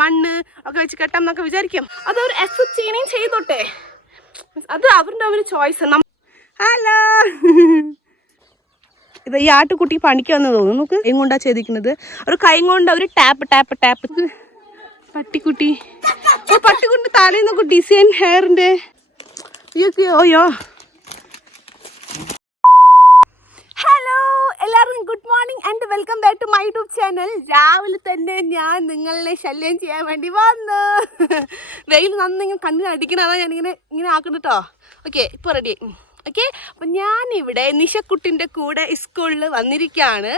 മണ്ണ് ഒക്കെ വെച്ച് കെട്ടാം എന്നൊക്കെ വിചാരിക്കും. അതവർ അക്സെപ്റ്റ് ചെയ്യണേം ചെയ്തോട്ടെ, അത് അവരുടെ ചോയ്സ്. ഹലോ, ഇത് ഈ ആട്ടുകുട്ടി പണിക്ക് വന്ന് തോന്നുന്നു. നമുക്ക് എങ്ങോട്ടാ ചെയ്തിരിക്കുന്നത്? ഒരു കൈ കൊണ്ട് അവർ ടാപ്പ് ടാപ്പ് ടാപ്പ്. പട്ടിക്കുട്ടി, പട്ടിക്കുട്ടി തലേന്ന് നോക്കും ഡിസൈൻ ഹെയറിന്റെ. അയ്യോ. ഹലോ എല്ലാവർക്കും good morning and welcome back to my YouTube channel. രാവിലെ തന്നെ ഞാൻ നിങ്ങളെ ശല്യം ചെയ്യാൻ വേണ്ടി വന്നു. വെയിൽ നന്നിങ്ങനെ കണ്ണിന് അടിക്കണം, അതാ ഞാനിങ്ങനെ ആക്കണം കേട്ടോ. ഓക്കെ, ഇപ്പോൾ റെഡി. ഓക്കെ, അപ്പം ഞാനിവിടെ നിഷക്കുട്ടിൻ്റെ കൂടെ സ്കൂളിൽ വന്നിരിക്കുകയാണ്.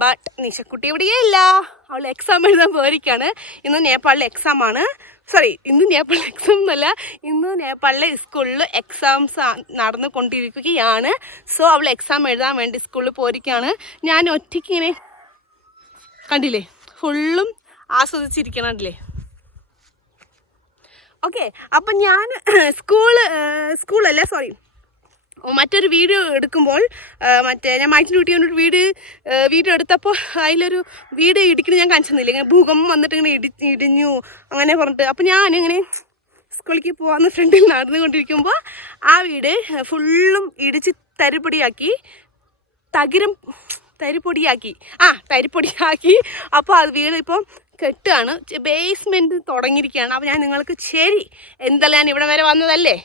ബട്ട് നിഷക്കുട്ടി ഇവിടെയേ ഇല്ല, അവൾ എക്സാം എഴുതാൻ പോയിരിക്കുകയാണ്. ഇന്ന് നേപ്പാളിലെ എക്സാമാണ്. ഇന്ന് നേപ്പാളിലെ എക്സാം എന്നല്ല, ഇന്ന് നേപ്പാളിലെ സ്കൂളിൽ എക്സാംസ് നടന്നുകൊണ്ടിരിക്കുകയാണ്. സോ അവൾ എക്സാം എഴുതാൻ വേണ്ടി സ്കൂളിൽ പോയിരിക്കുകയാണ്. ഞാൻ ഒറ്റയ്ക്ക് ഇങ്ങനെ കണ്ടില്ലേ, ഫുള്ളും ആസ്വദിച്ചിരിക്കണല്ലേ. ഓക്കെ, അപ്പം ഞാൻ സ്കൂളല്ല മറ്റൊരു വീഡിയോ എടുക്കുമ്പോൾ ഞാൻ മൈറ്റിൽ കുട്ടിയൊരു വീഡിയോ എടുത്തപ്പോൾ അതിലൊരു വീഡിയോ ഇടിക്കുന്നത് ഞാൻ കാണിച്ചെന്നില്ല. ഇങ്ങനെ ഭൂകമ്പം വന്നിട്ട് ഇങ്ങനെ ഇടിഞ്ഞു അങ്ങനെ പറഞ്ഞിട്ട്. അപ്പോൾ ഞാനിങ്ങനെ സ്കൂളിലേക്ക് പോകാമെന്ന് ഫ്രണ്ടിൽ നടന്നുകൊണ്ടിരിക്കുമ്പോൾ ആ വീട് ഫുള്ളും ഇടിച്ച് തരിപ്പൊടിയാക്കി. അപ്പോൾ അത് വീട് ഇപ്പം കെട്ടുകയാണ്, ബേസ്മെൻറ്റ് തുടങ്ങിയിരിക്കുകയാണ്. അപ്പോൾ ഞാൻ നിങ്ങൾക്ക് എന്തായാലും ഞാൻ ഇവിടെ വരെ വന്നതല്ലേ,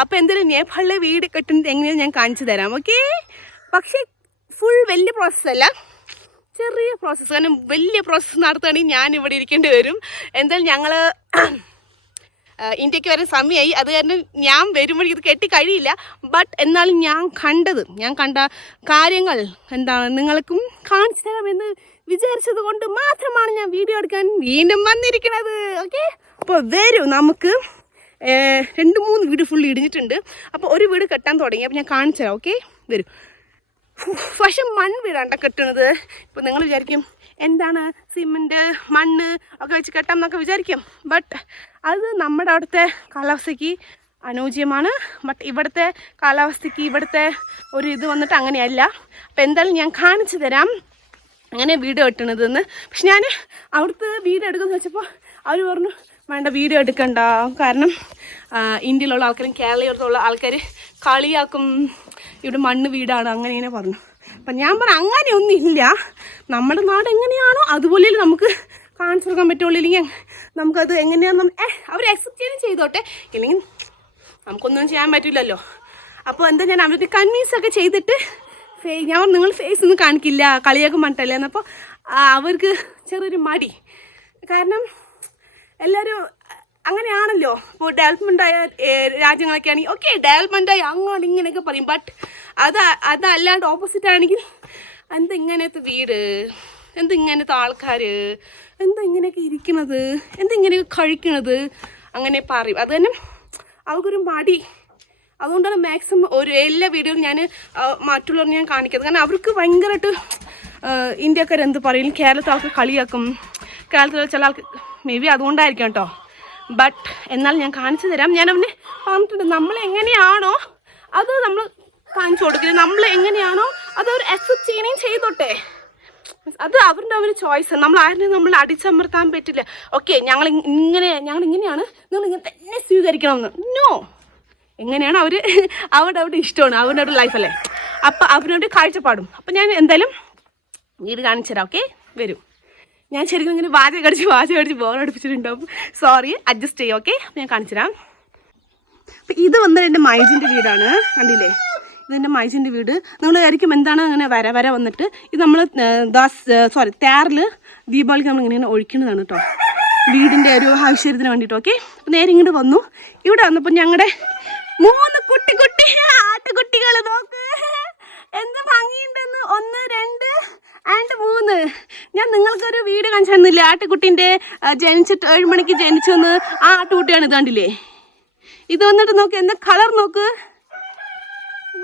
അപ്പോൾ എന്തായാലും നേപ്പാളിലെ വീട് കെട്ടുന്നത് എങ്ങനെയാണ് ഞാൻ കാണിച്ചു തരാം. ഓക്കെ, പക്ഷേ വലിയ പ്രോസസ്സല്ല, ചെറിയ പ്രോസസ്സ്. കാരണം വലിയ പ്രോസസ്സ് നടത്തുകയാണെങ്കിൽ ഞാൻ ഇവിടെ ഇരിക്കേണ്ടി വരും. എന്തായാലും ഞങ്ങൾ ഇന്ത്യക്ക് വരാൻ സമയമായി. അത് കാരണം ഞാൻ വരുമ്പോഴേക്കും ഇത് കെട്ടി കഴിയില്ല. ബട്ട് എന്നാലും ഞാൻ കണ്ട കാര്യങ്ങൾ എന്താണ് നിങ്ങൾക്കും കാണിച്ചു തരാമെന്ന് വിചാരിച്ചത് കൊണ്ട് മാത്രമാണ് ഞാൻ വീഡിയോ എടുക്കാൻ വീണ്ടും വന്നിരിക്കുന്നത്. ഓക്കെ, അപ്പോൾ വരൂ, നമുക്ക് 2-3 വീട് ഫുൾ ഇടിഞ്ഞിട്ടുണ്ട്. അപ്പോൾ ഒരു വീട് കെട്ടാൻ തുടങ്ങി. അപ്പോൾ ഞാൻ കാണിച്ചു തരാം. ഓക്കെ, വരും. പക്ഷെ വീടാണ്ട കെട്ടുന്നത്. ഇപ്പോൾ നിങ്ങൾ വിചാരിക്കും എന്താണ് സിമെൻറ്റ് മണ്ണ് ഒക്കെ വെച്ച് കെട്ടാം എന്നൊക്കെ വിചാരിക്കും. ബട്ട് അത് നമ്മുടെ അവിടുത്തെ കാലാവസ്ഥയ്ക്ക് അനുയോജ്യമാണ്. ബട്ട് ഇവിടുത്തെ കാലാവസ്ഥയ്ക്ക് ഇവിടുത്തെ ഒരു ഇത് വന്നിട്ട് അങ്ങനെയല്ല. അപ്പോൾ എന്തായാലും ഞാൻ കാണിച്ചു തരാം അങ്ങനെ വീട് കെട്ടണതെന്ന്. പക്ഷെ ഞാൻ അവിടുത്തെ വീട് എടുക്കുമെന്ന് വെച്ചപ്പോൾ അവർ പറഞ്ഞു വേണ്ട, വീഡിയോ എടുക്കണ്ട, കാരണം ഇന്ത്യയിലുള്ള ആൾക്കാരും കേരളത്തിലുള്ള ആൾക്കാർ കളിയാക്കും, ഇവിടെ മണ്ണ് വീടാണ് അങ്ങനെ ഇങ്ങനെ പറഞ്ഞു. അപ്പം ഞാൻ പറഞ്ഞു അങ്ങനെയൊന്നും ഇല്ല, നമ്മുടെ നാട് എങ്ങനെയാണോ അതുപോലെ നമുക്ക് കാണിച്ചു കൊടുക്കാൻ പറ്റുള്ളൂ. ഇല്ലെങ്കിൽ നമുക്കത് എങ്ങനെയാണ് അവർ അക്സെപ്റ്റ് ചെയ്തോട്ടെ, ഇല്ലെങ്കിൽ നമുക്കൊന്നും ചെയ്യാൻ പറ്റില്ലല്ലോ. അപ്പോൾ എന്താ ഞാൻ അവർക്ക് കൺവിൻസൊക്കെ ചെയ്തിട്ട് ഞാൻ നിങ്ങൾ ഫേസ് ഒന്നും കാണിക്കില്ല, കളിയാക്കും മട്ടല്ലേ എന്നപ്പോൾ അവർക്ക് ചെറിയൊരു മടി. കാരണം എല്ലാവരും അങ്ങനെയാണല്ലോ. ഇപ്പോൾ ഡെവലപ്മെൻ്റായ രാജ്യങ്ങളൊക്കെ ആണെങ്കിൽ ഓക്കെ ഡെവലപ്മെൻ്റായി അങ്ങോട്ട് ഇങ്ങനെയൊക്കെ പറയും. ബട്ട് അതല്ലാണ്ട് ഓപ്പോസിറ്റ് ആണെങ്കിൽ എന്താ ഇങ്ങനത്തെ വീട്, എന്താ ഇങ്ങനത്തെ ആൾക്കാർ, എന്താ ഇങ്ങനെയൊക്കെ ഇരിക്കുന്നത്, എന്താ ഇങ്ങനെയൊക്കെ കഴിക്കണത് അങ്ങനെ പറയും. അത് തന്നെ അവർക്കൊരു മടി. അതുകൊണ്ടാണ് മാക്സിമം എല്ലാ വീഡിയോയിലും ഞാൻ മറ്റുള്ളവർ ഞാൻ കാണിക്കുന്നത്. കാരണം അവർക്ക് ഭയങ്കരമായിട്ട് ഇന്ത്യക്കാർ എന്ത് പറയും, കേരളത്തിൽ ആൾക്ക് കളിയാക്കും, കേരളത്തിലുള്ള ചില ആൾക്ക് മേ ബി അതുകൊണ്ടായിരിക്കും കേട്ടോ. ബട്ട് എന്നാൽ ഞാൻ കാണിച്ചു തരാം. ഞാൻ അവനെ പറഞ്ഞിട്ടുണ്ട്, നമ്മളെങ്ങനെയാണോ അത് നമ്മൾ കാണിച്ചു കൊടുക്കില്ല, നമ്മൾ എങ്ങനെയാണോ അത് അവർ അക്സെപ്റ്റ് ചെയ്യണേം ചെയ്തോട്ടെ, അത് അവരുടെ ചോയ്സ്. നമ്മൾ നമ്മൾ അടിച്ചമർത്താൻ പറ്റില്ല. ഓക്കെ ഞങ്ങൾ ഇങ്ങനെയാണ്, നിങ്ങൾ ഇങ്ങനെ തന്നെ സ്വീകരിക്കണമെന്ന്. നോ, എങ്ങനെയാണ് അവരുടെ ഇഷ്ടമാണ്, അവരുടെ ലൈഫല്ലേ. അപ്പം അവരുടെ കാഴ്ചപ്പാടും. അപ്പം ഞാൻ എന്തായാലും വീട് കാണിച്ചു തരാം. ഓക്കെ, വരൂ. ഞാൻ ശരിക്കും ഇങ്ങനെ വാചകം കടിച്ച് ബോറടിപ്പിച്ചിട്ടുണ്ടാവും. സോറി, അഡ്ജസ്റ്റ് ചെയ്യും. ഓക്കെ, ഞാൻ കാണിച്ചു തരാം. അപ്പം ഇത് വന്നിട്ട് എൻ്റെ മൈജിൻ്റെ വീടാണ്, കണ്ടില്ലേ, ഇതെൻ്റെ മൈജിൻ്റെ വീട്. നിങ്ങൾ വിചാരിക്കും എന്താണ് അങ്ങനെ വര വന്നിട്ട്, ഇത് നമ്മൾ തേറിൽ ദീപാവലിക്ക് നമ്മൾ ഇങ്ങനെ ഒഴിക്കുന്നതാണ് കേട്ടോ, വീടിൻ്റെ ഒരു ഐശ്വര്യത്തിന് വേണ്ടിയിട്ട്. ഓക്കെ, അപ്പം നേരെ ഇങ്ങോട്ട് വന്നു. ഇവിടെ വന്നപ്പോൾ ഞങ്ങളുടെ 3 കുട്ടി ആട്ടുകുട്ടികൾ നോക്ക് എന്ത് ഭംഗിയുണ്ടെന്ന്. 1, 2 ആൻഡ് 3. ഞാൻ നിങ്ങൾക്കൊരു വീഡിയോ കാണിച്ചു തന്നില്ല, ആട്ടുകുട്ടീൻ്റെ ജനിച്ചിട്ട് 7 മണിക്ക് ജനിച്ചെന്ന്. ആ ആട്ടുകുട്ടിയാണ് ഇത്, കണ്ടില്ലേ. ഇത് വന്നിട്ട് നോക്ക്, എന്താ കളർ നോക്ക്,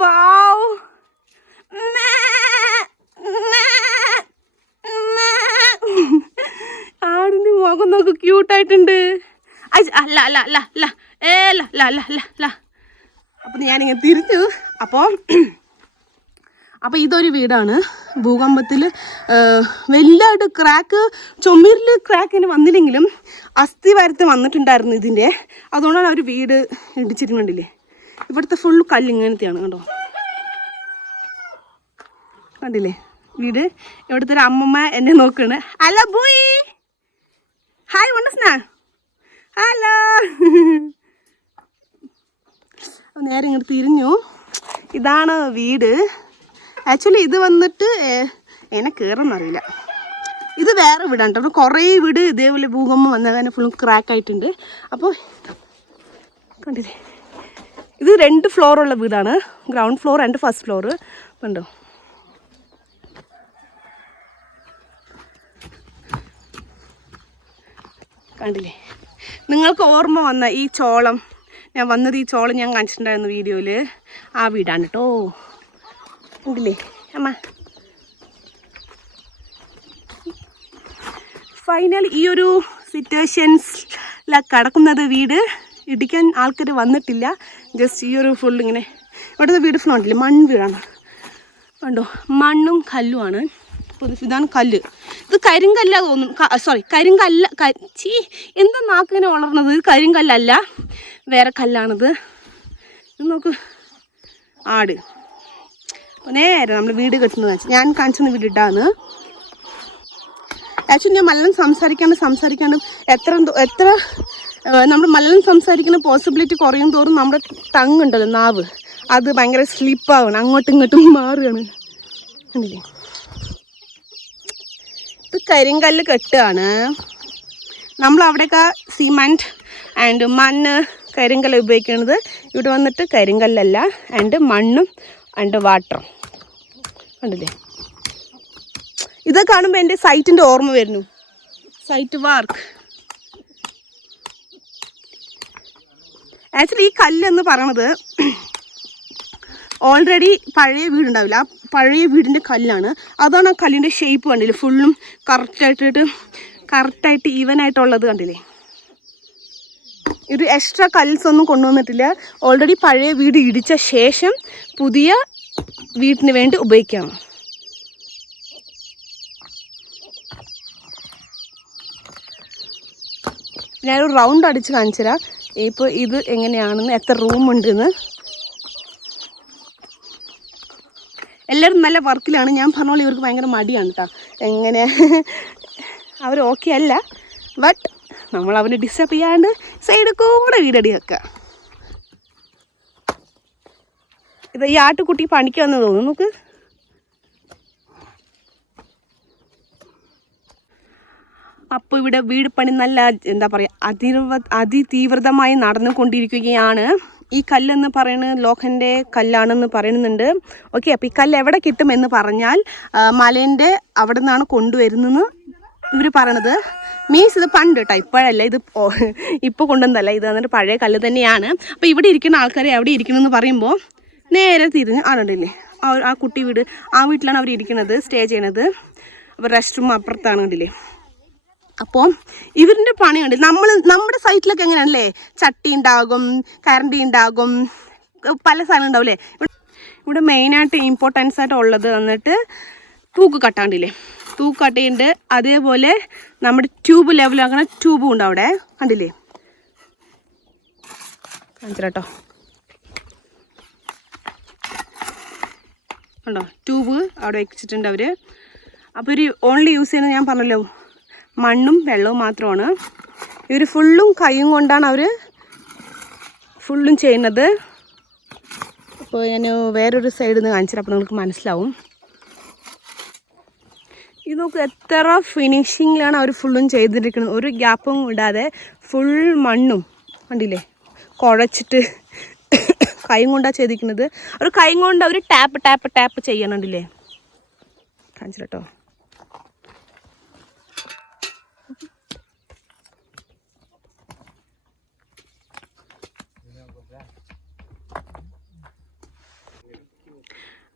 വാവ്. ആടിൻ്റെ മുഖം നോക്ക്, ക്യൂട്ടായിട്ടുണ്ട്. അല്ല. അപ്പം ഞാനിങ്ങനെ തിരിച്ചു. അപ്പോൾ അപ്പോൾ ഇതൊരു വീടാണ്. ഭൂകമ്പത്തിൽ വലിയതായിട്ട് ക്രാക്ക്, ചുമരിൽ ക്രാക്കിന് വന്നില്ലെങ്കിലും അസ്ഥിവാരത്ത് വന്നിട്ടുണ്ടായിരുന്നു ഇതിൻ്റെ. അതുകൊണ്ടാണ് അവർ വീട് ഇടിച്ചിരുന്നുണ്ടില്ലേ. ഇവിടുത്തെ ഫുള്ള് കല്ല് ഇങ്ങനത്തെയാണ് കണ്ടോ. കണ്ടില്ലേ വീട്. ഇവിടുത്തെ ഒരു അമ്മമ്മ എന്നെ നോക്കുകയാണ്. ഹലോ ബോയ്, ഹായ് വണ്ണസ്നാ, ഹലോ. നേരെ ഇങ്ങോട്ട് തിരിഞ്ഞു. ഇതാണ് വീട്. ആക്ച്വലി ഇത് വന്നിട്ട് എന്നെ കയറുമെന്നറിയില്ല. ഇത് വേറെ വീടാണ് കേട്ടോ. കുറേ വീട് ഇതേപോലെ ഭൂകമ്പം വന്നാൽ തന്നെ ഫുള്ളും ക്രാക്ക് ആയിട്ടുണ്ട്. അപ്പോൾ കണ്ടില്ലേ, ഇത് 2 ഫ്ലോറുള്ള വീടാണ്. Ground floor and first floor. കണ്ടോ കണ്ടില്ലേ. നിങ്ങൾക്ക് ഓർമ്മ വന്ന ഈ ചോളം, ഞാൻ വന്നത് ഈ ചോളം ഞാൻ കാണിച്ചിട്ടുണ്ടായിരുന്നു വീഡിയോയിൽ. ആ വീടാണ് കേട്ടോ. കണ്ടില്ലേ അമ്മ. ഫൈനലി ഈ ഒരു സിറ്റുവേഷൻസിലാണ് കിടക്കുന്നത് വീട്. ഇടിക്കാൻ ആൾക്കാർ വന്നിട്ടില്ല. ജസ്റ്റ് ഈ ഒരു ഫുൾ ഇങ്ങനെ ഇവിടുത്തെ വീട് ഫ്ലോണ്ടില്ലേ മൺവീടാണ് കണ്ടോ. മണ്ണും കല്ലുമാണ്. ഇതാണ് കല്ല്. ഇത് കരിങ്കല്ല തോന്നുന്നു. സോറി, കരിങ്കല്ല. എന്താ നാക്കിങ്ങനെ വളർന്നത്? ഇത് കരിങ്കല്ലല്ല, വേറെ കല്ലാണിത്. ഇത് നോക്ക്, ആട്. നേരെ നമ്മൾ വീട് കെട്ടുന്നത് ഞാൻ കാണിച്ചെന്ന് വീട് ഇട്ടാണ്. ആക്ച്വലി ഞാൻ മലയാളം സംസാരിക്കാണ്ടും എത്ര നമ്മൾ മലയാളം സംസാരിക്കുന്ന പോസിബിലിറ്റി കുറയും തോറും നമ്മുടെ ടങ് ഉണ്ടല്ലോ, നാവ്, അത് ഭയങ്കര സ്ലിപ്പാകണം, അങ്ങോട്ടും ഇങ്ങോട്ടും മാറുകയാണ്. കണ്ടില്ലേ, ഇത് കരിങ്കല്ല് കെട്ടാണ്. നമ്മളവിടെയൊക്കെ സിമെൻറ്റ് ആൻഡ് മണ്ണ്, കരിങ്കല്ല് ഉപയോഗിക്കുന്നത്. ഇവിടെ വന്നിട്ട് കരിങ്കല്ലല്ല, ആൻഡ് മണ്ണും ആൻഡ് വാട്ടറും. കണ്ടില്ലേ, ഇത് കാണുമ്പോൾ എൻ്റെ സൈറ്റിൻ്റെ ഓർമ്മ വരുന്നു. Site work. ആക്ച്വലി ഈ കല്ലെന്ന് പറയണത് ഓൾറെഡി പഴയ വീടുണ്ടാവില്ല, ആ പഴയ വീടിൻ്റെ കല്ലാണ്. അതാണ് ആ കല്ലിൻ്റെ ഷേപ്പ്. കണ്ടില്ലേ, ഫുള്ളും കറക്റ്റായിട്ട് ഈവനായിട്ടുള്ളത്. കണ്ടില്ലേ, ഒരു എക്സ്ട്രാ കല്ൽസൊന്നും കൊണ്ടുവന്നിട്ടില്ല. ഓൾറെഡി പഴയ വീട് ഇടിച്ച ശേഷം പുതിയ വീട്ടിന് വേണ്ടി ഉപയോഗിക്കാം. ഞാനൊരു റൗണ്ട് അടിച്ച് കാണിച്ചു തരാം ഇപ്പോൾ ഇത് എങ്ങനെയാണെന്ന്, എത്ര റൂമുണ്ടെന്ന്. എല്ലാവരും നല്ല വർക്കിലാണ്. ഞാൻ പറഞ്ഞോളൂ, ഇവർക്ക് ഭയങ്കര മടിയാണ് കേട്ടോ. എങ്ങനെ അവർ ഓക്കെ അല്ല, ബട്ട് നമ്മൾ അവനെ ഡിസ്റ്റർബ് ചെയ്യാണ്ട് സൈഡിൽ കൂടെ വീടടി വെക്കുക. ഇത് ഈ ആട്ടുകുട്ടി പണിക്കാന്ന് തോന്നുന്നു. നോക്ക്, അപ്പോൾ ഇവിടെ വീട് പണി നല്ല എന്താ പറയുക അതിതീവ്രതമായി നടന്നുകൊണ്ടിരിക്കുകയാണ്. ഈ കല്ലെന്ന് പറയുന്നത് ലോഹൻ്റെ കല്ലാണെന്ന് പറയുന്നുണ്ട്. ഓക്കെ, അപ്പോൾ ഈ കല്ല് എവിടെ കിട്ടുമെന്ന് പറഞ്ഞാൽ മലേൻ്റെ അവിടെ നിന്നാണ് കൊണ്ടുവരുന്നതെന്ന് ഇവർ പറയണത്. മീൻസ് ഇത് പണ്ട് കേട്ടോ, ഇപ്പോഴല്ല, ഇത് ഇപ്പോൾ കൊണ്ടുവന്നല്ല, ഇത് എന്നിട്ട് പഴയ കല്ല് തന്നെയാണ്. അപ്പോൾ ഇവിടെ ഇരിക്കുന്ന ആൾക്കാരെ എവിടെ ഇരിക്കണമെന്ന് പറയുമ്പോൾ നേരെ തിരിഞ്ഞ് ആളുണ്ടല്ലേ, ആ കുട്ടി വീട്, ആ വീട്ടിലാണ് അവർ ഇരിക്കുന്നത്, സ്റ്റേ ചെയ്യണത്. അപ്പോൾ റെസ്റ്റ് റൂം അപ്പുറത്താണ്. കണ്ടില്ലേ, അപ്പോൾ ഇവരിൻ്റെ പണി കണ്ടില്ല. നമ്മുടെ സൈറ്റിലൊക്കെ എങ്ങനെയാണല്ലേ, ചട്ടി ഉണ്ടാകും, കറണ്ടി ഉണ്ടാകും, പല സാധനം ഉണ്ടാവും അല്ലേ. ഇവിടെ മെയിനായിട്ട് ഇമ്പോർട്ടൻസ് ആയിട്ട് ഉള്ളത് വന്നിട്ട് തൂക്ക് കട്ടാണ്ടില്ലേ, തൂക്ക് കട്ടയുണ്ട്. അതേപോലെ നമ്മുടെ ട്യൂബ് ലെവലാക്കുന്ന ട്യൂബും ഉണ്ട് അവിടെ. കണ്ടില്ലേ, കാണിച്ചിട്ടോ, കണ്ടോ, ട്യൂബ് അവിടെ വെച്ചിട്ടുണ്ട് അവർ. അപ്പോൾ ഒരു ഓൺലി യൂസ് ചെയ്യുന്നത് ഞാൻ പറഞ്ഞല്ലോ മണ്ണും വെള്ളവും മാത്രമാണ്. ഇവർ ഫുള്ളും കൈയും കൊണ്ടാണ് അവർ ഫുള്ളും ചെയ്യുന്നത്. അപ്പോൾ ഞാൻ വേറൊരു സൈഡിൽ നിന്ന് കാണിച്ചിട്ട് അപ്പോൾ നിങ്ങൾക്ക് മനസ്സിലാവും. ഇതൊക്കെ എത്ര ഫിനിഷിങ്ങിലാണ് അവർ ഫുള്ളും ചെയ്തിരിക്കുന്നത്, ഒരു ഗ്യാപ്പും ഇടാതെ ഫുൾ മണ്ണും. കണ്ടില്ലേ, കുഴച്ചിട്ട് കൈയും കൊണ്ടാണ് ചെയ്തിരിക്കുന്നത്. ഒരു കൈ കൊണ്ട് അവർ ടാപ്പ് ചെയ്യണുണ്ടല്ലേ. കാണിച്ചിട്ടോ,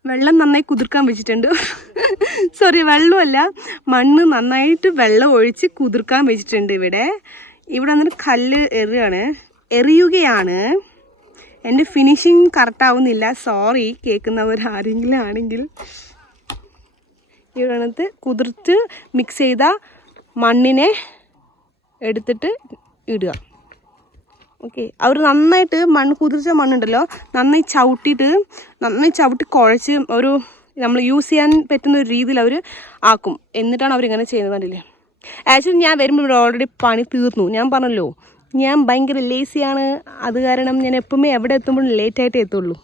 വെള്ളം നന്നായി കുതിർക്കാൻ വെച്ചിട്ടുണ്ട്. സോറി, വെള്ളമല്ല, മണ്ണ് നന്നായിട്ട് വെള്ളം ഒഴിച്ച് കുതിർക്കാൻ വെച്ചിട്ടുണ്ട്. ഇവിടെ വന്നിട്ട് കല്ല് എറിയുകയാണ്. എൻ്റെ ഫിനിഷിങ് കറക്റ്റ് ആവുന്നില്ല, സോറി കേൾക്കുന്നവർ ആരെങ്കിലും ആണെങ്കിൽ. ഈ കണത്ത് കുതിർത്ത് മിക്സ് ചെയ്ത മണ്ണിനെ എടുത്തിട്ട് ഇടുക. ഓക്കെ, അവർ നന്നായിട്ട് മണ്ണ് കുതിർച്ച മണ്ണുണ്ടല്ലോ നന്നായി ചവിട്ടി കുഴച്ച് ഒരു നമ്മൾ യൂസ് ചെയ്യാൻ പറ്റുന്ന ഒരു രീതിയിൽ അവർ ആക്കും. എന്നിട്ടാണ് അവരിങ്ങനെ ചെയ്യുന്നത്. കണ്ടില്ലേ? ആക്ച്വലി ഞാൻ വരുമ്പോൾ ഇവിടെ ഓൾറെഡി പണി തീർന്നു. ഞാൻ പറഞ്ഞല്ലോ ഞാൻ ഭയങ്കര ലേസിയാണ്, അത് കാരണം ഞാൻ എപ്പോഴും എവിടെ എത്തുമ്പോഴും ലേറ്റായിട്ടേ എത്തുള്ളൂ.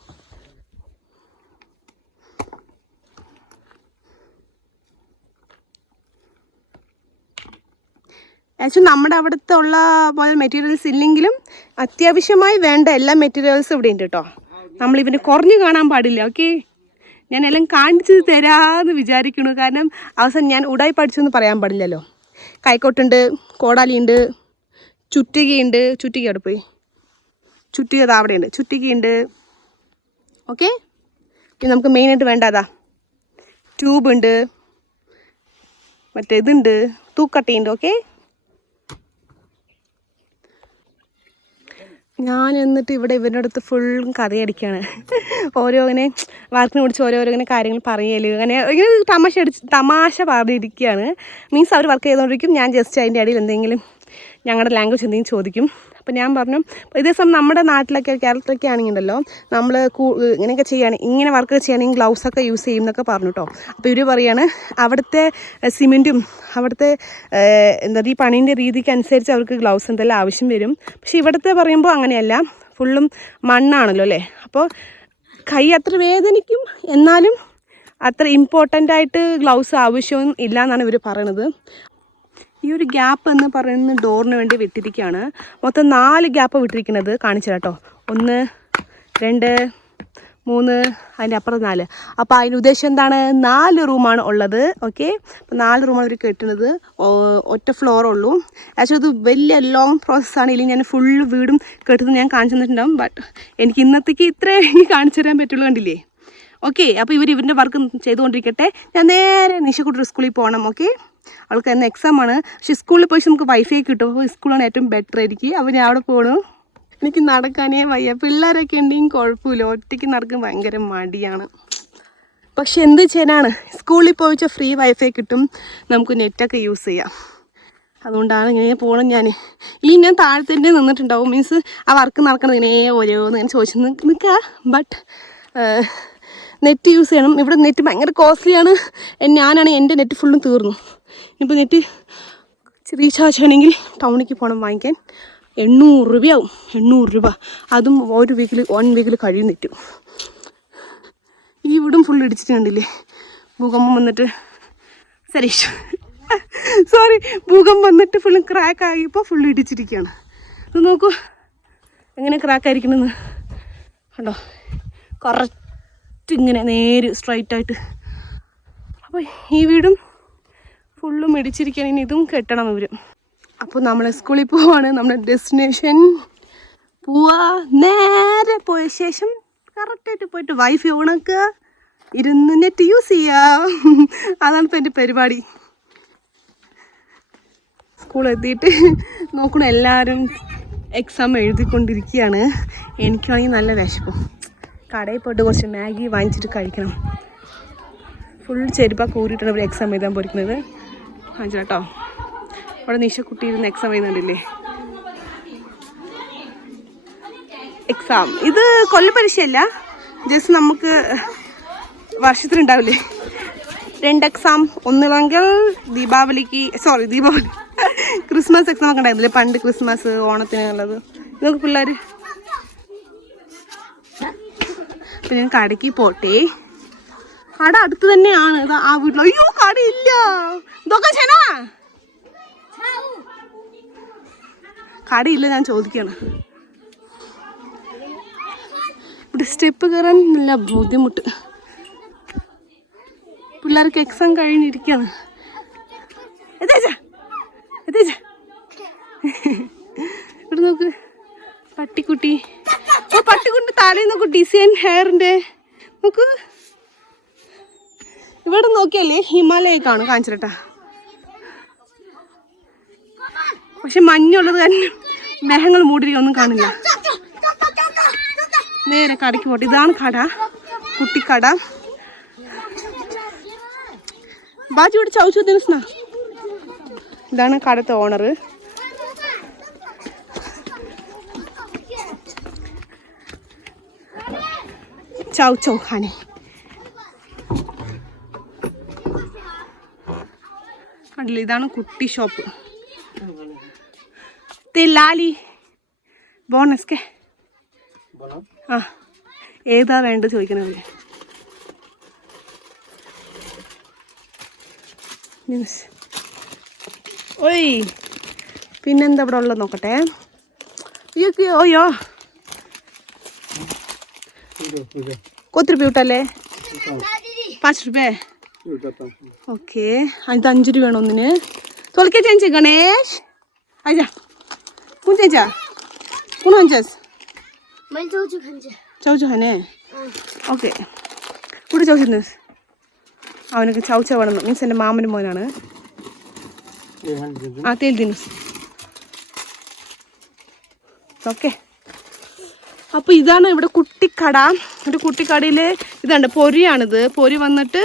ആക്ച്വലി നമ്മുടെ അവിടുത്തെ ഉള്ള പോലെ മെറ്റീരിയൽസ് ഇല്ലെങ്കിലും അത്യാവശ്യമായി വേണ്ട എല്ലാ മെറ്റീരിയൽസും ഇവിടെ ഉണ്ട് കേട്ടോ. നമ്മളിവന് കുറഞ്ഞു കാണാൻ പാടില്ല. ഓക്കെ, ഞാൻ എല്ലാം കാണിച്ചു തരാമെന്ന് വിചാരിക്കണു. കാരണം അവസാനം ഞാൻ ഉടായി പഠിച്ചെന്ന് പറയാൻ പാടില്ലല്ലോ. കൈക്കോട്ടുണ്ട്, കോടാലിയുണ്ട്, ചുറ്റികയുണ്ട്. ചുറ്റിക അവിടെ പോയി, ചുറ്റിക അവിടെയുണ്ട്, ചുറ്റികയുണ്ട്. ഓക്കെ, ഇത് നമുക്ക് മെയിനായിട്ട് വേണ്ടതാ. ട്യൂബുണ്ട്, മറ്റേ ഇതുണ്ട്, തൂക്കട്ടയുണ്ട്. ഓക്കെ, ഞാൻ എന്നിട്ട് ഇവിടെ ഇവരുടെ അടുത്ത് ഫുള്ളും കഥയടിക്കുകയാണ്. ഓരോ ഇങ്ങനെ വർക്കിനെ കുറിച്ച് ഓരോരോ ഇങ്ങനെ കാര്യങ്ങൾ പറയല്, ഇങ്ങനെ തമാശ പറഞ്ഞിരിക്കുകയാണ്. മീൻസ് അവർ വർക്ക് ചെയ്തുകൊണ്ടിരിക്കും, ഞാൻ ജസ്റ്റ് അതിൻ്റെ ഇടയിൽ എന്തെങ്കിലും ഞങ്ങളുടെ ലാംഗ്വേജ് എന്തെങ്കിലും ചോദിക്കും. അപ്പോൾ ഞാൻ പറഞ്ഞു, ഇതേ സമയം നമ്മുടെ നാട്ടിലൊക്കെ കേരളത്തിലൊക്കെ ആണെങ്കിലല്ലോ നമ്മൾ ഇങ്ങനെയൊക്കെ ചെയ്യുകയാണെങ്കിൽ, ഇങ്ങനെ വർക്ക് ചെയ്യുകയാണെങ്കിൽ ഗ്ലൗസൊക്കെ യൂസ് ചെയ്യും എന്നൊക്കെ പറഞ്ഞു കേട്ടോ. അപ്പോൾ ഇവർ പറയുകയാണ് അവിടുത്തെ സിമെൻറ്റും അവിടുത്തെ ഈ പണീൻ്റെ രീതിക്ക് അനുസരിച്ച് അവർക്ക് ഗ്ലൗസ് എന്തെല്ലാം ആവശ്യം വരും. പക്ഷേ ഇവിടുത്തെ പറയുമ്പോൾ അങ്ങനെയല്ല, ഫുള്ളും മണ്ണാണല്ലോ അല്ലേ. അപ്പോൾ കൈ അത്ര വേദനിക്കും, എന്നാലും അത്ര ഇമ്പോർട്ടൻ്റായിട്ട് ഗ്ലൗസ് ആവശ്യവും ഇല്ല എന്നാണ് ഇവർ പറയണത്. ഈ ഒരു ഗ്യാപ്പ് എന്ന് പറയുന്നത് ഡോറിന് വേണ്ടി വിട്ടിരിക്കുകയാണ്. മൊത്തം 4 ഗ്യാപ്പ് വിട്ടിരിക്കുന്നത്. കാണിച്ചു കേട്ടോ, 1 2 3, അതിൻ്റെ അപ്പുറം 4. അപ്പോൾ അതിന് ഉദ്ദേശം എന്താണ്? 4 റൂമാണ് ഉള്ളത്. ഓക്കെ, അപ്പോൾ 4 റൂമാണ് അവർ കെട്ടുന്നത്. ഒറ്റ ഫ്ലോറേ ഉള്ളൂ. ആക്ച്വലി ഇത് വലിയ ലോങ് പ്രോസസ്സാണ്. ഇല്ലെങ്കിൽ ഞാൻ ഫുള്ള് വീടും കെട്ടുന്നത് ഞാൻ കാണിച്ചു തന്നിട്ടുണ്ടാവും. ബട്ട് എനിക്ക് ഇന്നത്തേക്ക് ഇത്രേ കാണിച്ചു തരാൻ പറ്റുള്ളൂ. കണ്ടില്ലേ? ഓക്കെ, അപ്പോൾ ഇവരുടെ വർക്ക് ചെയ്തുകൊണ്ടിരിക്കട്ടെ. ഞാൻ നേരെ നിഷക്കുട്ടി സ്കൂളിൽ പോകണം. ഓക്കെ, അവൾക്ക് എന്ന് എക്സാമാണ്. പക്ഷേ സ്കൂളിൽ പോയി നമുക്ക് വൈഫൈ കിട്ടും. അപ്പോൾ സ്കൂളാണ് ഏറ്റവും ബെറ്റർ ആയിരിക്കും. അപ്പോൾ ഞാൻ അവിടെ പോകണം. എനിക്ക് നടക്കാനേ വയ്യ. പിള്ളേരൊക്കെ ഉണ്ടെങ്കിൽ കുഴപ്പമില്ല, ഒറ്റയ്ക്ക് നടക്കാൻ ഭയങ്കര മടിയാണ്. പക്ഷെ എന്ത് ചെയ്യാനാണ്, സ്കൂളിൽ പോയിച്ചാൽ ഫ്രീ വൈഫൈ കിട്ടും, നമുക്ക് നെറ്റൊക്കെ യൂസ് ചെയ്യാം. അതുകൊണ്ടാണ് ഇങ്ങനെ പോകണം. ഞാൻ താഴത്തെ നിന്നിട്ടുണ്ടാവും. മീൻസ് ആ വർക്ക് നടക്കണം ഇങ്ങനെ ഓരോന്ന് ഇങ്ങനെ ചോദിച്ചു നിൽക്കുക. ബട്ട് നെറ്റ് യൂസ് ചെയ്യണം. ഇവിടെ നെറ്റ് ഭയങ്കര കോസ്റ്റ്ലിയാണ്. ഞാനാണെങ്കിൽ എൻ്റെ നെറ്റ് ഫുള്ളും തീർന്നു. ഇപ്പോൾ നെറ്റ് റീചാർജ് ചെയ്യണമെങ്കിൽ ടൗണിലേക്ക് പോകണം വാങ്ങിക്കാൻ. 800 രൂപയാവും. 800 രൂപ. അതും 1 വീക്കിൽ കഴിയും നെറ്റ്. ഈ വീടും ഫുൾ ഇടിച്ചിട്ട് കണ്ടില്ലേ? ഭൂകമ്പം വന്നിട്ട് ഭൂകമ്പം വന്നിട്ട് ഫുള്ളും ക്രാക്ക് ആകിയപ്പോൾ ഫുള്ള് ഇടിച്ചിരിക്കുകയാണ്. ഇത് നോക്കൂ എങ്ങനെ ക്രാക്കായിരിക്കണമെന്ന് കണ്ടോ? കറക്റ്റ് ഇങ്ങനെ നേര് സ്ട്രൈറ്റായിട്ട്. അപ്പോൾ ഈ വീടും ഫുള്ളും ഇടിച്ചിരിക്കുകയാണ്. ഇനി ഇതും കെട്ടണം ഇവർ. അപ്പോൾ നമ്മൾ സ്കൂളിൽ പോവാണ്. നമ്മുടെ ഡെസ്റ്റിനേഷൻ പോവാ. നേരെ പോയ ശേഷം കറക്റ്റായിട്ട് പോയിട്ട് വൈഫൈ ഓണാക്കുക, ഇരുന്ന് നെറ്റ് യൂസ് ചെയ്യുക. അതാണ് ഇപ്പോൾ എൻ്റെ പരിപാടി. സ്കൂളെത്തിയിട്ട് നോക്കണം, എല്ലാവരും എക്സാം എഴുതിക്കൊണ്ടിരിക്കുകയാണ്. എനിക്കാണെങ്കിൽ നല്ല വിശപ്പും. കടയിൽ പോയിട്ട് കുറച്ച് മാഗി വാങ്ങിച്ചിട്ട് കഴിക്കണം. ഫുൾ ചെരുപ്പൊക്കെ ഊരിയിട്ടാണ് ഇവിടെ എക്സാം എഴുതാൻ പോയിരിക്കുന്നത്. കേട്ടോ, അവിടെ നിഷക്കുട്ടി ഇരുന്ന് എക്സാം എഴുതുന്നുണ്ടല്ലേ? എക്സാം ഇത് കൊല്ലപ്പരീക്ഷയല്ല, ജസ്റ്റ് നമുക്ക് വർഷത്തിലുണ്ടാവില്ലേ 2 എക്സാം. ഒന്നില്ലെങ്കിൽ ദീപാവലി ക്രിസ്മസ് എക്സാം ഒക്കെ ഉണ്ടായിരുന്നില്ലേ പണ്ട്, ക്രിസ്മസ് ഓണത്തിനുള്ളത്. ഇതൊക്കെ പിള്ളേർ. അപ്പം ഞാൻ കടയ്ക്ക് പോട്ടെ. കട അടുത്ത് തന്നെയാണ്. ഇത് ആ വീട്ടിൽ. അയ്യോ കടയില്ല. ഇതൊക്കെ ചേനാ കടയില്ല, ഞാൻ ചോദിക്കുകയാണ്. ഇവിടെ സ്റ്റെപ്പ് കയറാൻ നല്ല ബുദ്ധിമുട്ട്. പിള്ളേർക്ക് എക്സാം കഴിഞ്ഞിരിക്കുകയാണ്. ഇവിടെ നോക്ക്, പട്ടിക്കുട്ടി. പട്ടിക്കുട്ടി തലേന്ന് നോക്കൂ, ഡിസൈൻ ഹെയറിൻ്റെ നോക്ക്. ഇവിടെ നോക്കിയല്ലേ ഹിമാലയൊക്കെയാണ് കാണിച്ചിട്ടാ. പക്ഷെ മഞ്ഞുള്ളത് കാരണം മേഘങ്ങൾ മൂടിയൊന്നും കാണില്ല. നേരെ കടയ്ക്ക് പോട്ടെ. ഇതാണ് കട, കുട്ടിക്കട. ബാജി ഇവിടെ ചൗച്ചു ദിനസ്ന. ഇതാണ് കടത്തെ ഓണർ. ചൗ ചൗ ഖാനെ. കണ്ടില്ലേ, ഇതാണ് കുട്ടി ഷോപ്പ്. ലാലി ബോണസ് ആ ഏതാ വേണ്ടത് ചോദിക്കണത്. ഓയ് പിന്നെന്താ ഇവിടെ ഉള്ളത് നോക്കട്ടെ. ഓയ്യോ കൊത്തി രൂപ വിട്ടല്ലേ? 5 രൂപ. ഓക്കെ, അത് 5 രൂപ വേണം ഒന്നിന്. തോൽക്കെ ചേഞ്ച് ഗണേഷ് ആയിജാ कुन चाहिँ छ कुन हुन्छ मैले चौचो खाने ഓക്കെ. കൂടെ ചൗച്ചസ് അവനക്ക് ചൗച്ച വേണം. മീൻസ് എൻ്റെ മാമൻ്റെ മോനാണ്. ആ തേൽ ദിനസ്. ഓക്കെ, അപ്പോൾ ഇതാണ് ഇവിടെ കുട്ടിക്കട. ഒരു കുട്ടിക്കടയിൽ ഇതാണ് പൊരിയാണിത്. പൊരി വന്നിട്ട്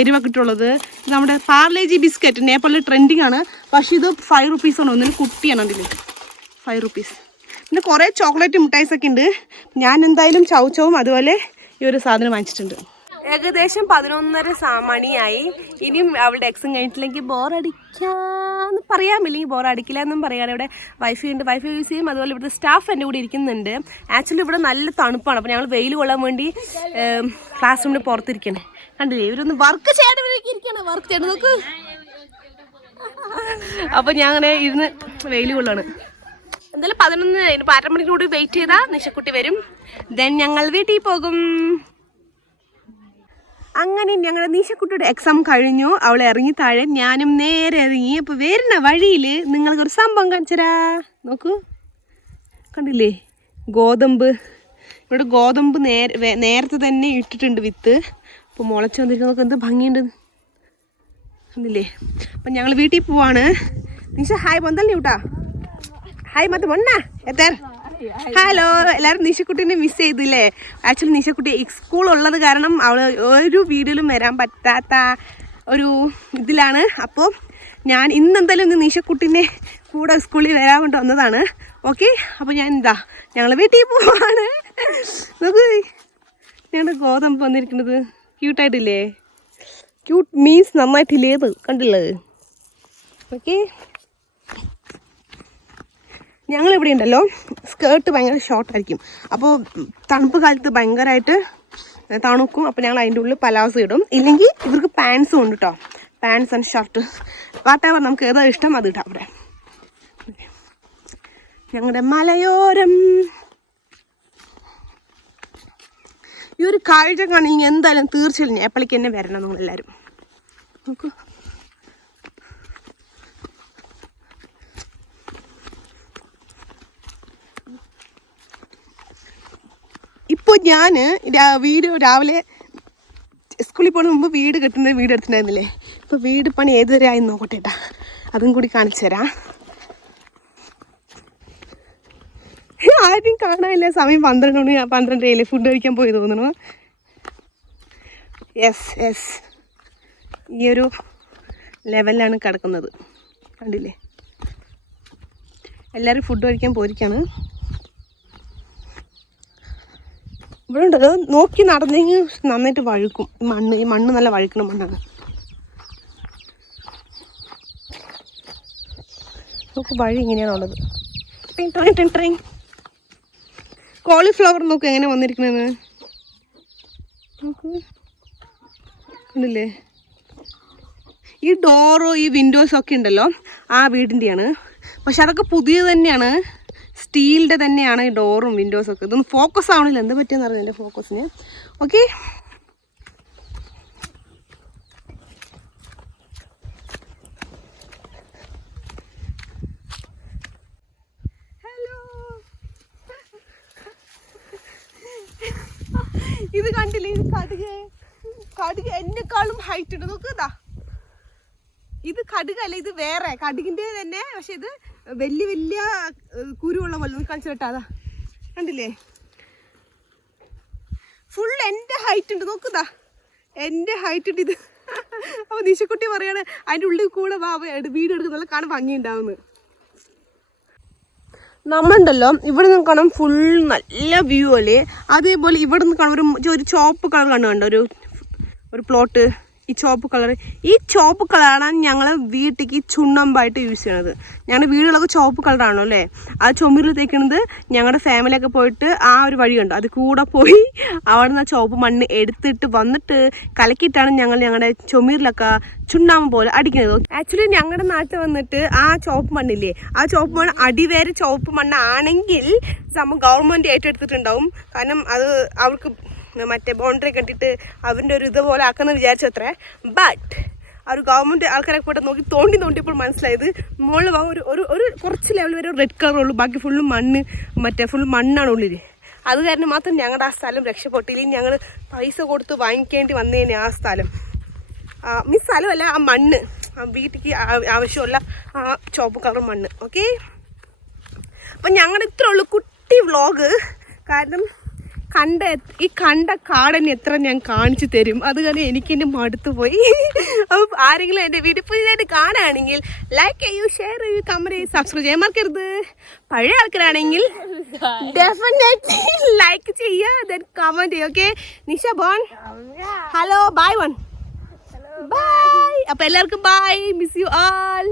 എരിവൊക്കെ ഇട്ടുള്ളത്. ഇത് നമ്മുടെ പാർലേജി ബിസ്ക്കറ്റ് നേപ്പാളിൽ ട്രെൻഡിങ് ആണ്. പക്ഷേ ഇത് 5 റുപ്പീസാണ് ഒന്നിന്. കുട്ടിയാണ് അതിൽ 5 റുപ്പീസ്. പിന്നെ കുറേ ചോക്ലേറ്റ് മിഠായിസൊക്കെ ഉണ്ട്. ഞാൻ എന്തായാലും ചൗച്ചവും അതുപോലെ ഈ ഒരു സാധനം വാങ്ങിച്ചിട്ടുണ്ട്. ഏകദേശം 11:30 മണിയായി. ഇനിയും അവളുടെ എക്സാം കഴിഞ്ഞിട്ടില്ലെങ്കിൽ ബോറടിക്കാന്ന് പറയാമില്ലെങ്കിൽ ബോറടിക്കില്ല എന്നും പറയാം. ഇവിടെ വൈഫൈ ഉണ്ട്, വൈഫൈ യൂസ് ചെയ്യും. അതുപോലെ ഇവിടുത്തെ സ്റ്റാഫ് എൻ്റെ കൂടെ ഇരിക്കുന്നുണ്ട്. ആക്ച്വലി ഇവിടെ നല്ല തണുപ്പാണ്. അപ്പോൾ ഞങ്ങൾ വെയിൽ കൊള്ളാൻ വേണ്ടി ക്ലാസ് റൂമിൽ പുറത്തിരിക്കണേ. കണ്ടില്ലേ, ഇവരൊന്ന് വർക്ക് ചെയ്യാൻ വർക്ക് ചെയ്യണം നോക്ക്. അപ്പോൾ ഞാൻ അങ്ങനെ ഇരുന്ന് വെയിൽ കൊള്ളാണ്. എന്തായാലും 11 അരമണിക്കൂർ കൂടി വെയിറ്റ് ചെയ്താൽ നിശക്കുട്ടി വരും. ദെൻ ഞങ്ങൾ വീട്ടിൽ പോകും. അങ്ങനെ ഞങ്ങളുടെ നിശക്കുട്ടിയുടെ എക്സാം കഴിഞ്ഞു. അവൾ ഇറങ്ങി താഴെ, ഞാനും നേരെ ഇറങ്ങി. അപ്പോൾ വരുന്ന വഴിയിൽ നിങ്ങൾക്കൊരു സംഭവം കാണിച്ചരാ. നോക്കൂ, കണ്ടില്ലേ ഗോതമ്പ്. ഇവിടെ ഗോതമ്പ് നേരത്തെ തന്നെ ഇട്ടിട്ടുണ്ട് വിത്ത്. അപ്പോൾ മുളച്ച് വന്നിരിക്കുന്നതൊക്കെ എന്ത് ഭംഗിയുണ്ട് കണ്ടില്ലേ. അപ്പം ഞങ്ങൾ വീട്ടിൽ പോവാണ്. നിശ ഹായ് പൊന്തല്ലേ കൂട്ടാ. ഹായ് മത്ത മൊണ്ണ എത്താർ. ഹലോ, എല്ലാവരും നിശക്കുട്ടീനെ മിസ് ചെയ്തില്ലേ? ആക്ച്വലി നിശക്കുട്ടി സ്കൂൾ ഉള്ളത് കാരണം അവൾ ഒരു വീഡിയോയിലും വരാൻ പറ്റാത്ത ഒരു ഇതിലാണ്. അപ്പോൾ ഞാൻ ഇന്നെന്തായാലും ഇന്ന് നിശക്കുട്ടീനെ കൂടെ സ്കൂളിൽ വരാൻ വേണ്ടി വന്നതാണ്. ഓക്കെ, അപ്പോൾ ഞാൻ ഞങ്ങൾ വീട്ടിൽ പോവാണ്. നോക്ക്, ഞങ്ങളുടെ ഗോതമ്പ് വന്നിരിക്കുന്നത് ക്യൂട്ടായിട്ടില്ലേ? ക്യൂട്ട് മീൻസ് നന്നായിട്ടില്ലേത് കണ്ടില്ലേ? ഓക്കെ, ഞങ്ങളിവിടെ ഉണ്ടല്ലോ സ്കേർട്ട് ഭയങ്കര ഷോർട്ടായിരിക്കും. അപ്പോൾ തണുപ്പ് കാലത്ത് ഭയങ്കരമായിട്ട് തണുക്കും. അപ്പോൾ ഞങ്ങൾ അതിൻ്റെ ഉള്ളിൽ പലാസോ ഇടും. ഇല്ലെങ്കിൽ ഇവർക്ക് പാൻസും ഉണ്ട് കേട്ടോ. പാൻസ് ആൻഡ് ഷർട്ട് വാട്ടെവർ നമുക്ക് ഏതാ ഇഷ്ടം അത് ഇട്ടാം. അവിടെ ഞങ്ങളുടെ മലയോരം. ഈ ഒരു കാഴ്ച കാണുമെങ്കിൽ എന്തായാലും തീർച്ചയായും നേപ്പാളിക്ക് തന്നെ വരണം നിങ്ങളെല്ലാവരും. നോക്കൂ, ഇപ്പോൾ ഞാൻ വീഡിയോ രാവിലെ സ്കൂളിൽ പോകുന്ന മുമ്പ് വീട് കെട്ടുന്ന വീട് എടുത്തിട്ടുണ്ടായിരുന്നില്ലേ? ഇപ്പോൾ വീട് പണി ഏതുവരെ ആയി നോക്കട്ടെ കേട്ടാ. അതും കൂടി കാണിച്ചു തരാം. ആരും കാണാനില്ല. സമയം 12 മണി 12:30 ഫുഡ് കഴിക്കാൻ പോയി തോന്നുന്നു. യെസ്, ഈ ഒരു ലെവലിലാണ് കിടക്കുന്നത്. കണ്ടില്ലേ, എല്ലാവരും ഫുഡ് കഴിക്കാൻ പോയിരിക്കാണ്. ഇവിടെ ഉണ്ടല്ലോ നോക്കി നടന്നെങ്കിൽ നന്നായിട്ട് വഴുക്കും. ഈ മണ്ണ് നല്ല വഴുക്കണ മണ്ണാണ്. നോക്ക്, വഴി ഇങ്ങനെയാണുള്ളത്. കോളിഫ്ലവർ നോക്ക് എങ്ങനെ വന്നിരിക്കണെന്ന് നോക്ക്, കണ്ടില്ലേ? ഈ ഡോറ് ഈ വിൻഡോസൊക്കെ ഉണ്ടല്ലോ ആ വീടിൻ്റെയാണ്. പക്ഷെ അതൊക്കെ പുതിയത് തന്നെയാണ്, സ്റ്റീലിൻ്റെ തന്നെയാണ് ഈ ഡോറും വിൻഡോസൊക്കെ. ഇതൊന്നും ഫോക്കസ് ആവണില്ല, എന്താ പറ്റിയെന്ന് അറിയില്ല ഫോക്കസിന്. Okay, hello. ഇത് കണ്ടില്ലേ, ഇത് കടുക് എന്നെക്കാളും ഹൈറ്റ് ഉണ്ട്. നോക്കുക, ഇത് കടുകല്ല, ഇത് വേറെ കടുകിൻ്റെ തന്നെ. പക്ഷെ ഇത് വലിയ കുരുവുള്ള പോലെ കാണിച്ചു കേട്ടോ. അതാ കണ്ടില്ലേ, ഫുൾ എൻ്റെ ഹൈറ്റ് ഉണ്ട്, നോക്കുതാ എൻ്റെ ഹൈറ്റ് ഉണ്ട് ഇത്. അപ്പോൾ നിശക്കുട്ടി പറയാണ് അതിൻ്റെ ഉള്ളിൽ കൂടെ വീഡിയോ എടുക്കുന്ന കാണാൻ ഭംഗിയുണ്ടാവുന്നു. നമ്മളുണ്ടല്ലോ ഇവിടെ നിന്ന് കാണാൻ ഫുൾ നല്ല വ്യൂ അല്ലേ. അതേപോലെ ഇവിടെ നിന്ന് കാണാൻ ഒരു ചോപ്പ് കളർ കണ്ടോ, ഒരു പ്ലോട്ട്. ഈ ചോപ്പ് കളറാണ് ഞങ്ങൾ വീട്ടിലേക്ക് ചുണ്ണമ്പായിട്ട് യൂസ് ചെയ്യണത്. ഞങ്ങളുടെ വീടുകളൊക്കെ ചോപ്പ് കളറാണോ അല്ലേ. ആ ചുമരിൽ തേക്കുന്നത് ഞങ്ങളുടെ ഫാമിലിയൊക്കെ പോയിട്ട് ആ ഒരു വഴിയുണ്ട്, അത് കൂടെ പോയി അവിടെ നിന്ന് ചോപ്പ് മണ്ണ് എടുത്തിട്ട് വന്നിട്ട് കലക്കിയിട്ടാണ് ഞങ്ങളുടെ ചുമരിലൊക്കെ ചുണ്ണാമ്പ് പോലെ അടിക്കുന്നത്. ആക്ച്വലി ഞങ്ങളുടെ നാട്ടിൽ വന്നിട്ട് ആ ചോപ്പ് മണ്ണില്ലേ, ആ ചോപ്പ് മണ്ണ് അടിവേരെ ചോപ്പ് മണ്ണാണെങ്കിൽ ഗവൺമെൻറ് ഏറ്റെടുത്തിട്ടുണ്ടാവും. കാരണം അത് അവർക്ക് മറ്റേ ബൗണ്ടറി കെട്ടിയിട്ട് അവരുടെ ഒരു ഇതുപോലെ ആക്കുന്ന വിചാരിച്ചത്രേ. ബട്ട് ആ ഒരു ഗവൺമെൻറ് ആൾക്കാരൊക്കെ പോയിട്ട് നോക്കി തോണ്ടിയപ്പോൾ മനസ്സിലായത് മുകളിൽ ഒരു കുറച്ച് ലെവൽ വരെ റെഡ് കളറുള്ളൂ, ബാക്കി ഫുള്ള് മണ്ണ്, ഫുൾ മണ്ണാണ് ഉള്ളിൽ. അത് കാരണം മാത്രം ഞങ്ങളുടെ ആ സ്ഥലം രക്ഷപ്പെട്ടില്ല. ഞങ്ങൾ പൈസ കൊടുത്ത് വാങ്ങിക്കേണ്ടി വന്നേനെ ആ സ്ഥലം. സ്ഥലമല്ല, ആ മണ്ണ്, ആ വീട്ടിലേക്ക് ആവശ്യമുള്ള ആ ചുവപ്പ് കളർ മണ്ണ്. ഓക്കെ, അപ്പം ഞങ്ങളുടെ ഇത്ര ഉള്ളൂ കുട്ടി വ്ളോഗ്. കാരണം ഈ കണ്ട കാടനെ എത്ര ഞാൻ കാണിച്ചു തരും, അത് കാരണം എനിക്കെന്നെ മടുത്തു പോയി. അപ്പം ആരെങ്കിലും എൻ്റെ വീഡിയോ പുതിയതായിട്ട് കാണുകയാണെങ്കിൽ ലൈക്ക് ചെയ്യൂ, ഷെയർ ചെയ്യൂ, കമൻറ്റ് ചെയ്യൂ, സബ്സ്ക്രൈബ് ചെയ്യാൻ മറക്കരുത്. പഴയ ആൾക്കാരാണെങ്കിൽ ഡെഫിനറ്റ്ലി ലൈക്ക് ചെയ്യുക, ദെൻ കമൻറ്റ് ചെയ്യുക. ഓക്കെ നിഷ ബോൺ, ഹലോ ബൈ വൺ, ബൈ. അപ്പം എല്ലാവർക്കും ബൈ, മിസ് യു ആൾ.